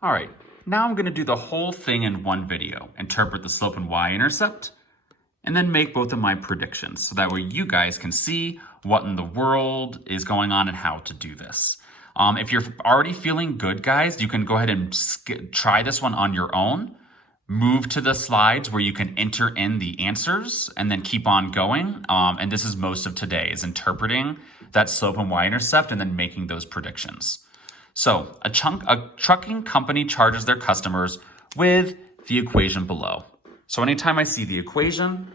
All right, now I'm gonna do the whole thing in one video, interpret the slope and y-intercept, and then make both of my predictions so that way you guys can see what in the world is going on and how to do this. If you're already feeling good, guys, you can go ahead and try this one on your own. Move to the slides where you can enter in the answers and then keep on going. And this is most of today, is interpreting that slope and y-intercept and then making those predictions. So a trucking company charges their customers with the equation below. So anytime I see the equation,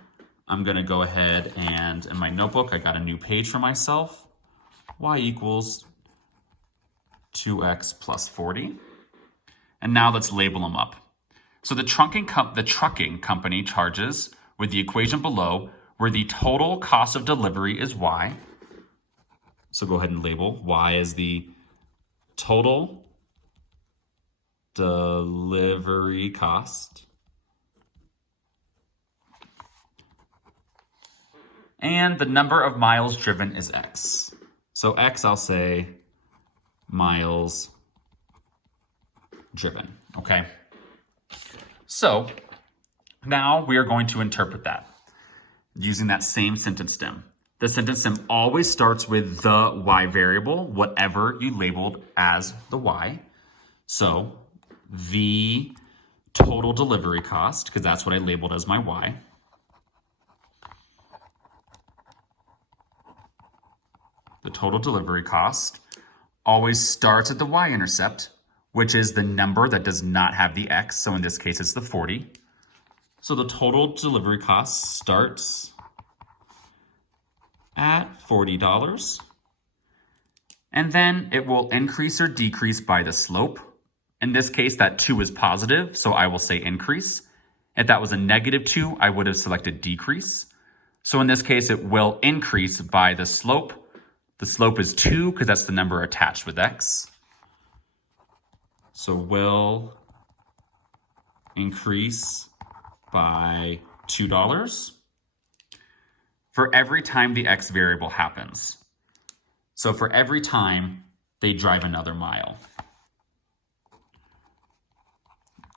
I'm gonna go ahead and in my notebook, I got a new page for myself. Y equals 2x plus 40. And now let's label them up. So the trucking company charges with the equation below where the total cost of delivery is y. So go ahead and label y as the total delivery cost. And the number of miles driven is x. So x, I'll say miles driven, okay? So now we are going to interpret that using that same sentence stem. The sentence stem always starts with the y variable, whatever you labeled as the y. So the total delivery cost, because that's what I labeled as my y. The total delivery cost always starts at the y-intercept, which is the number that does not have the x. So in this case, it's the 40. So the total delivery cost starts at $40. And then it will increase or decrease by the slope. In this case, that 2 is positive, so I will say increase. If that was a negative 2, I would have selected decrease. So in this case, it will increase by the slope. The slope is 2 because that's the number attached with x. So will increase by $2 for every time the x variable happens. So for every time they drive another mile.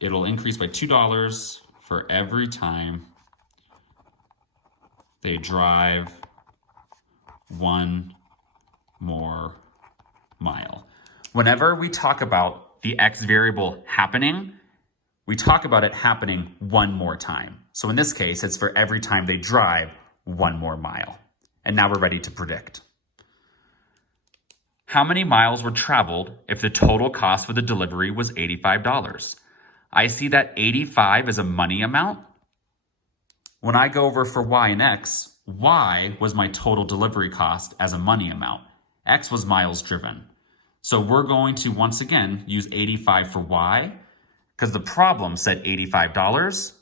It'll increase by $2 for every time they drive one more mile. Whenever we talk about the x variable happening, we talk about it happening one more time. So in this case, it's for every time they drive one more mile. And now we're ready to predict. How many miles were traveled if the total cost for the delivery was $85? I see that 85 is a money amount. When I go over for y and x, y was my total delivery cost as a money amount. X was miles driven. So we're going to, once again, use 85 for y, because the problem said $85,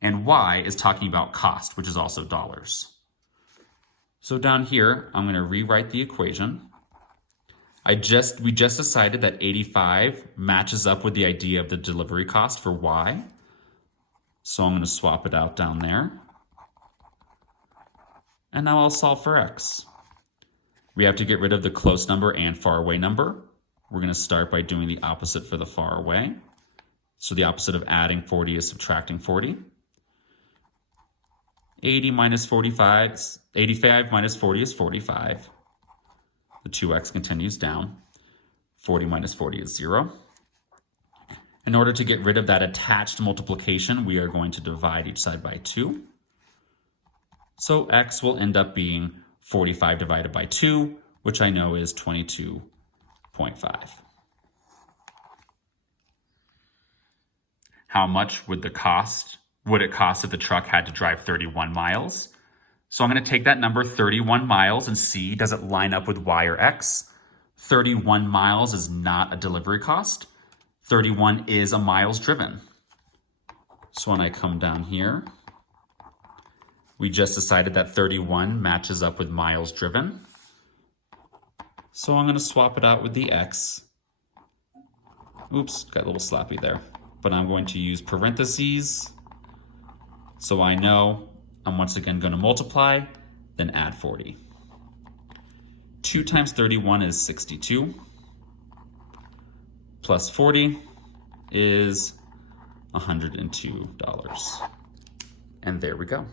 and y is talking about cost, which is also dollars. So down here, I'm going to rewrite the equation. We just decided that 85 matches up with the idea of the delivery cost for y. So I'm going to swap it out down there. And now I'll solve for x. We have to get rid of the close number and far away number. We're going to start by doing the opposite for the far away. So the opposite of adding 40 is subtracting 40. 85 minus 40 is 45. The 2x continues down. 40 minus 40 is 0. In order to get rid of that attached multiplication, we are going to divide each side by 2. So x will end up being 45 divided by 2, which I know is 22.5. How much would it cost if the truck had to drive 31 miles? So I'm going to take that number 31 miles and see, does it line up with y or x? 31 miles is not a delivery cost. 31 is a miles driven. So when I come down here, we just decided that 31 matches up with miles driven. So I'm going to swap it out with the x. Oops, got a little sloppy there. But I'm going to use parentheses. So I know I'm once again going to multiply, then add 40. 2 times 31 is 62. Plus 40 is $102. And there we go.